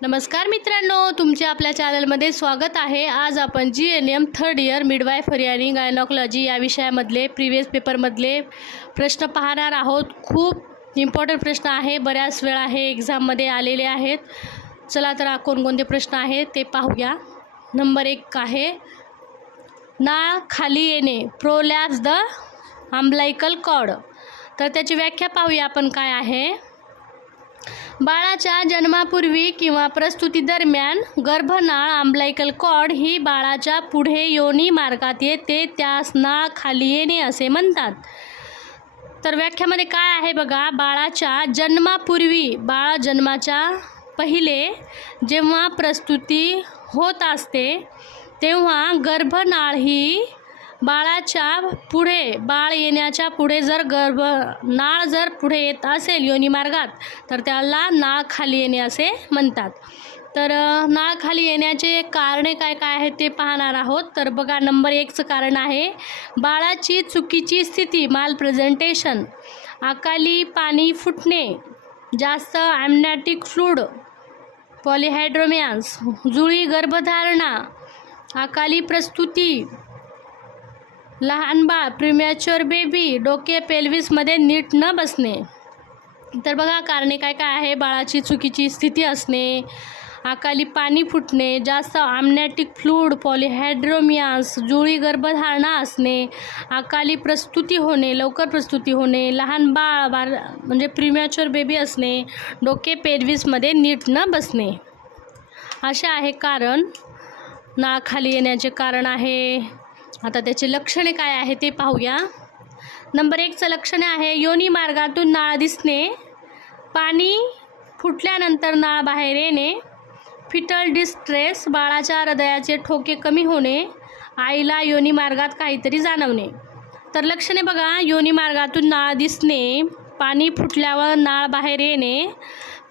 नमस्कार मित्रांनो, तुमचे आपल्या चॅनलमध्ये स्वागत आहे। आज आपण GNM थर्ड इयर मिडवायफरी आणि गायनॉकॉलॉजी या विषयामधले प्रीवियस पेपरमधले प्रश्न पाहणार आहोत। खूप इम्पॉर्टंट प्रश्न आहे, बऱ्याच वेळा हे एक्झाममध्ये आलेले आहेत। चला तर कोणकोणते प्रश्न आहेत ते पाहूया। नंबर 1 आहे, नाळ खाली येणे, प्रोलॅप्स द अम्बिलिकल कॉर्ड। तर त्याची व्याख्या पाहूया आपण काय आहे। बाळाच्या जन्मापूर्वी किंवा प्रसूती दरम्यान गर्भनाळ अम्बिलिकल कॉर्ड ही बाळाच्या पुढे योनी मार्गात येते, त्यास नाळ खाली येणे असे म्हणतात। तर व्याख्यामध्ये काय आहे बघा, बाळाच्या जन्मापूर्वी, बाळ जन्माच्या पहिले जेव्हा प्रसूती होत असते तेव्हा गर्भनाळ ही बाळाच्या पुढे, बाळ येण्याच्या पुढे जर नाळ जर पुढे येत असेल योनी मार्गात तर त्याला नाळ खाली येणे असे म्हणतात। तर नाळ खाली येण्याचे कारणे काय काय आहेत ते पाहणार आहोत। तर बघा, नंबर 1चं कारण आहे बाळाची चुकीची स्थिती, माल प्रेझेंटेशन, अकाली पाणी फुटणे, जास्त ॲम्नियोटिक फ्लूइड, पॉलीहायड्रोमियास, जुळी गर्भधारणा, अकाली प्रसूती, लहान बाळ प्रीमॅच्युअर बेबी, डोके पेल्विसमध्ये नीट न बसणे। तर बघा कारणे काय काय आहे, बाळाची चुकीची स्थिती असणे, अकाली पाणी फुटणे, जास्त ॲम्नियोटिक फ्लूइड, पॉलीहायड्रोमियास, जुळी गर्भधारणा असणे, अकाली प्रसूती होणे, लवकर प्रसूती होणे, लहान बाळ म्हणजे प्रीमॅच्युअर बेबी असणे, डोके पेल्विसमध्ये नीट न बसणे, असे आहे कारण, नाळ खाली येण्याचे कारण आहे। आता त्याचे लक्षणे काय आहे ते पाहूया। नंबर 1चं लक्षण आहे योनी मार्गातून नाळ दिसणे, पाणी फुटल्यानंतर नाळ बाहेर येणे, फिटल डिस्ट्रेस, बाळाच्या हृदयाचे ठोके कमी होणे, आईला योनी मार्गात काहीतरी जाणवणे। तर लक्षणे बघा, योनी मार्गातून नाळ दिसणे, पाणी फुटल्यावर नाळ बाहेर येणे,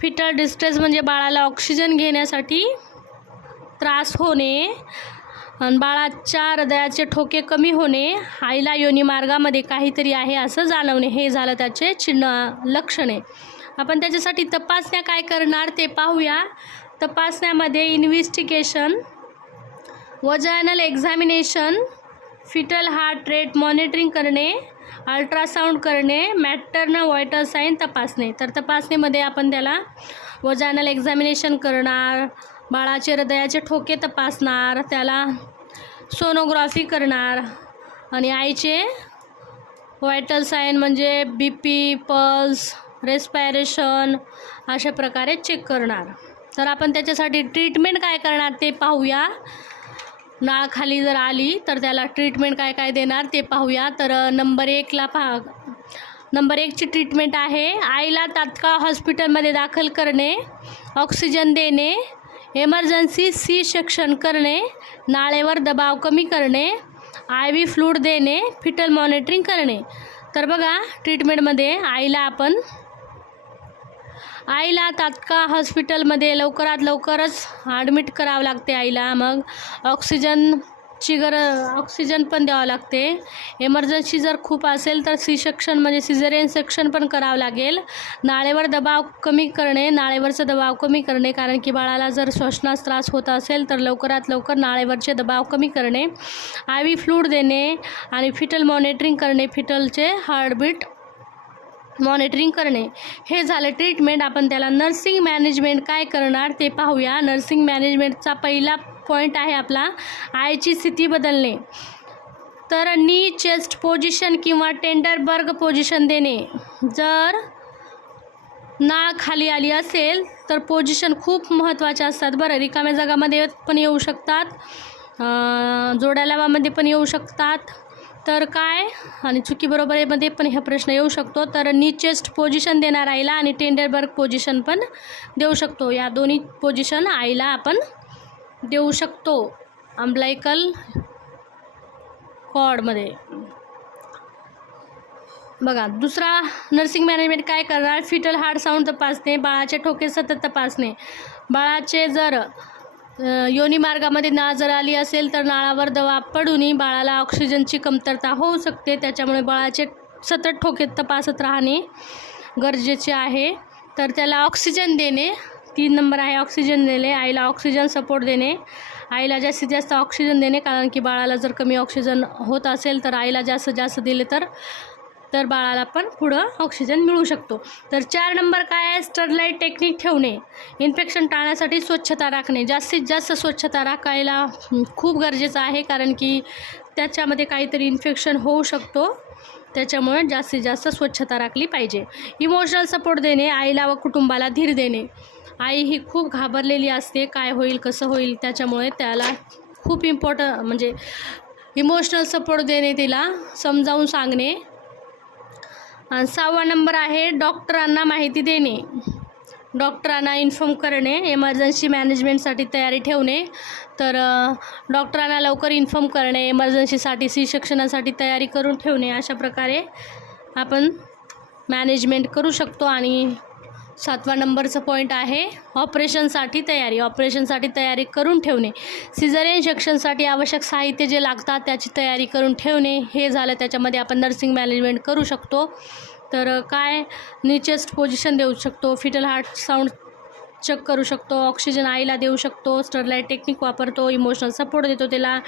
फिटल डिस्ट्रेस म्हणजे बाळाला ऑक्सिजन घेण्यासाठी त्रास होणे, बाळाच्या हृदयाचे ठोके कमी होणे, आईला योनी मार्गामध्ये काहीतरी आहे असं जाणवणे, हे झालं त्याचे लक्षणे। आपण त्याच्यासाठी तपासण्या काय करणार ते पाहूया। तपासण्यामध्ये investigation, vaginal examination, fetal heart rate monitoring करणे, अल्ट्रासाऊंड करणे, मॅटर्नल व्हायटल साईन तपासणे। तर तपासणीमध्ये आपण त्याला वजायनल एक्झामिनेशन करणार, बाळाचे हृदयाचे ठोके तपासणार, त्याला सोनोग्राफी करणार आणि आईचे व्हायटल साईन म्हणजे BP, पल्स, रेस्पिरेशन अशा प्रकारे चेक करणार। तर आपण त्याच्यासाठी ट्रीटमेंट काय करणार ते पाहूया। नाळ खाली जर आली तर त्याला ट्रीटमेंट काय काय देणार ते पाहूया। तर नंबर 1ची ट्रीटमेंट आहे आईला तात्काळ हॉस्पिटलमध्ये दाखल करणे, ऑक्सिजन देणे, इमर्जन्सी C-सेक्शन करणे, नाळेवर दबाव कमी करणे, IV फ्लूइड देणे, फिटल मॉनिटरिंग करणे। तर बघा, ट्रीटमेंटमध्ये आईला तात्काळ हॉस्पिटलमध्ये लवकरात लवकरच ॲडमिट करावं लागते आईला। मग ऑक्सिजन पण द्यावं लागते। इमर्जन्सी जर खूप असेल तर C-सेक्शन म्हणजे सिझेरियन सेक्शन पण करावं लागेल। नाळेवरचा दबाव कमी करणे, कारण की बाळाला जर श्वसनास त्रास होत असेल तर लवकरात लवकर नाळेवरचे दबाव कमी करणे, IV फ्लूइड देणे आणि फिटल मॉनिटरिंग करणे, फिटलचे हार्टबीट मॉनिटरिंग करणे, हे झालं ट्रीटमेंट। आपण त्याला नर्सिंग मॅनेजमेंट काय करणार ते पाहूया। नर्सिंग मॅनेजमेंटचा पहिला पॉईंट आहे आपला आईची स्थिती बदलणे। तर नी चेस्ट पोझिशन किंवा टेंडरबर्ग पोझिशन देणे। जर नाळ खाली आली असेल तर पोझिशन खूप महत्त्वाचे असतात बरं। रिकाम्या जागामध्ये पण येऊ शकतात, जोड्या लावामध्ये पण येऊ शकतात, तर काय आणि चुकीबरोबरीमध्ये पण हा प्रश्न येऊ शकतो। तर नी चेस्ट पोझिशन देणार आईला आणि टेंडरबर्ग पोझिशन पण देऊ शकतो। या दोन्ही पोझिशन आईला आपण देऊ शकतो अम्बिलिकल कॉर्डमध्ये। बघा, दुसरा नर्सिंग मॅनेजमेंट काय करणार, फिटल हार्ट साऊंड तपासणे, बाळाचे ठोके सतत तपासणे। बाळाचे जर योनी मार्गामध्ये नाळ जर आली असेल तर नाळावर दबाव पडून बाळाला ऑक्सिजनची कमतरता होऊ शकते, त्याच्यामुळे बाळाचे सतत ठोके तपासत राहणे गरजेचे आहे। तर त्याला ऑक्सिजन देणे, 3 नंबर आहे ऑक्सिजन देणे, आईला ऑक्सिजन सपोर्ट देणे, आईला जास्तीत जास्त ऑक्सिजन देणे, कारण की बाळाला जर कमी ऑक्सिजन होत असेल तर आईला जास्तीत जास्त दिले तर बाळाला पण पुढं ऑक्सिजन मिळू शकतो. तर 4 नंबर काय आहे, स्टरलाइट टेक्निक ठेवणे, इन्फेक्शन टाळण्यासाठी स्वच्छता राखणे. जास्तीत जास्त स्वच्छता राखायला खूप गरजेचं आहे, कारण की त्याच्यामध्ये काहीतरी इन्फेक्शन होऊ शकतो, त्याच्यामुळे जास्तीत जास्त स्वच्छता राखली पाहिजे. इमोशनल सपोर्ट देणे, आईला व कुटुंबाला धीर देणे. आई ही खूप घाबरलेली असते, काय होईल कसं होईल, त्याच्यामुळे त्याला खूप म्हणजे इमोशनल सपोर्ट देणे, तिला समजावून सांगणे. आणि 6वा नंबर आहे डॉक्टरांना माहिती देणे, डॉक्टरांना इन्फॉर्म करणे, एमर्जन्सी मॅनेजमेंटसाठी तयारी ठेवणे. तर डॉक्टरांना लवकर इन्फॉर्म करणे, एमर्जन्सीसाठी सी सेक्शनासाठी तयारी करून ठेवणे. अशा प्रकारे आपण मॅनेजमेंट करू शकतो. आणि 7वा नंबरचं पॉईंट आहे ऑपरेशनसाठी तयारी करून ठेवणे. सिझेरियन सेक्शनसाठी आवश्यक साहित्य जे लागतात त्याची तयारी करून ठेवणे. हे झालं, त्याच्यामध्ये आपण नर्सिंग मॅनेजमेंट करू शकतो. तर काय नीचेस्ट पोझिशन देऊ शकतो, फिटल हार्ट साऊंड चेक करू शकतो, ऑक्सिजन आईला देऊ शकतो, स्टरलाइट टेक्निक वापरतो, इमोशनल सपोर्ट देतो, त्याला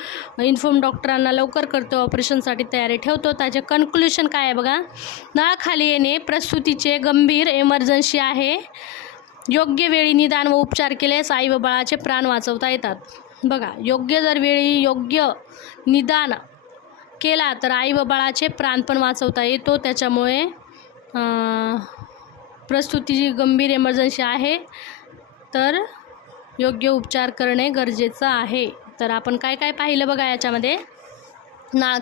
इन्फॉर्म डॉक्टरांना लवकर करतो, ऑपरेशनसाठी तयारी ठेवतो. त्याचे कन्क्ल्युशन काय आहे बघा, नळ खाली येणे प्रसूतीचे गंभीर एमर्जन्सी आहे, योग्य वेळी निदान व उपचार केल्यास आई व बाळाचे प्राण वाचवता येतात. बघा, योग्य जर वेळी योग्य निदान केला तर आई व बाळाचे प्राण पण वाचवता येतो. त्याच्यामुळे प्रसूतीची गंभीर एमर्जन्सी आहे तर योग्य उपचार करणे गरजेचं आहे. तर आपण काय काय पाहिलं बघा याच्यामध्ये, नाळ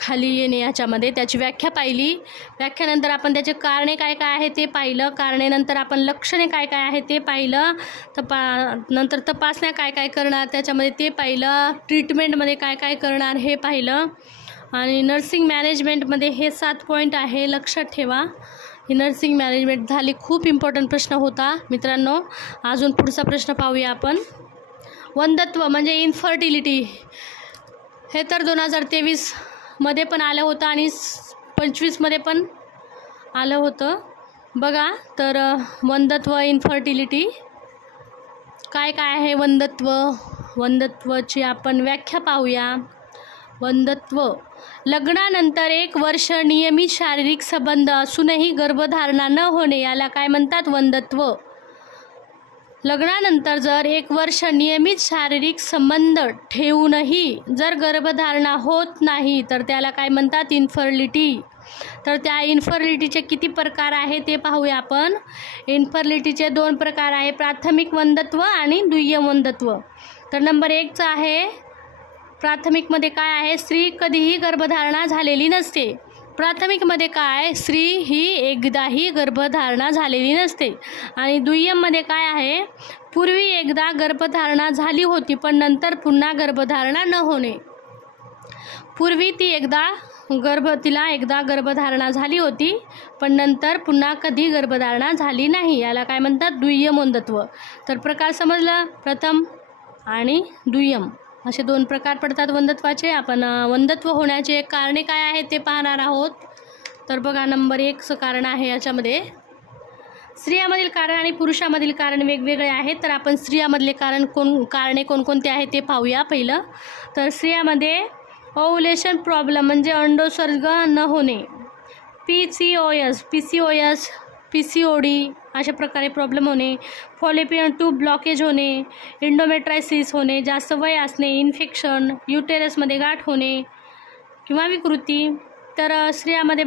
खाली येणे याच्यामध्ये त्याची व्याख्या पाहिली, व्याख्यानंतर आपण त्याचे कारणे काय काय आहे ते पाहिलं, कारणानंतर आपण लक्षणे काय काय आहे ते पाहिलं, नंतर तपासण्या काय काय करणार त्याच्यामध्ये ते पाहिलं, ट्रीटमेंटमध्ये काय काय करणार हे पाहिलं. आणि नर्सिंग मॅनेजमेंटमध्ये हे 7 पॉईंट आहे, लक्षात ठेवा. ही नर्सिंग मॅनेजमेंट झाली. खूप इम्पॉर्टंट प्रश्न होता मित्रांनो. अजून पुढचा प्रश्न पाहूया आपण. वंध्यत्व म्हणजे इन्फर्टिलिटी, हे तर 2023मध्ये पण आलं होतं आणि 25मध्ये पण आलं होतं बघा. तर वंध्यत्व इन्फर्टिलिटी काय काय आहे, वंध्यत्वाची आपण व्याख्या पाहूया. वंध्यत्व, लग्नानंतर 1 वर्ष नियमित शारीरिक संबंध असूनही गर्भधारणा न होणे याला काय म्हणतात, वंध्यत्व. लग्नानंतर जर 1 वर्ष नियमित शारीरिक संबंध ठेवूनही जर गर्भधारणा होत नाही तर त्याला काय म्हणतात, इन्फर्टिलिटी. तर त्या इन्फर्टिलिटीचे किती प्रकार आहे ते पाहूया आपण. इन्फर्टिलिटीचे 2 प्रकार आहे, प्राथमिक वंध्यत्व आणि दुय्यम वंध्यत्व. तर नंबर 1चा आहे प्राथमिकमध्ये काय आहे, स्त्री कधीही गर्भधारणा झालेली नसते. प्राथमिकमध्ये काय, स्त्री ही एकदाही गर्भधारणा झालेली नसते. आणि दुय्यममध्ये काय आहे, पूर्वी एकदा गर्भधारणा झाली होती पण नंतर पुन्हा गर्भधारणा न होणे. पूर्वी तिला एकदा गर्भधारणा झाली होती पण नंतर पुन्हा कधी गर्भधारणा झाली नाही, याला काय म्हणतात, दुय्यम वंध्यत्व. तर प्रकार समजलं, प्रथम आणि दुय्यम असे 2 प्रकार पडतात वंध्यत्वाचे. आपण वंध्यत्व होण्याचे कारणे काय आहेत ते पाहणार आहोत. तर बघा, नंबर 1चं कारण आहे याच्यामध्ये, स्त्रियामधील कारण आणि पुरुषामधील कारण वेगवेगळे आहेत. तर आपण स्त्रियामधले कारणे कोणकोणते आहेत ते पाहूया. पहिलं तर स्त्रियामध्ये ओव्युलेशन प्रॉब्लेम म्हणजे अंडोत्सर्ग न होणे, PCOS, PCOD अशा प्रकारे प्रॉब्लेम होणे, फॉलोपियन ट्यूब ब्लॉकेज होणे, इंडोमेट्रायसिस होणे, जास्त वय असणे, इन्फेक्शन, युटेरसमध्ये गाठ होणे किंवा विकृती. तर स्त्रियामध्ये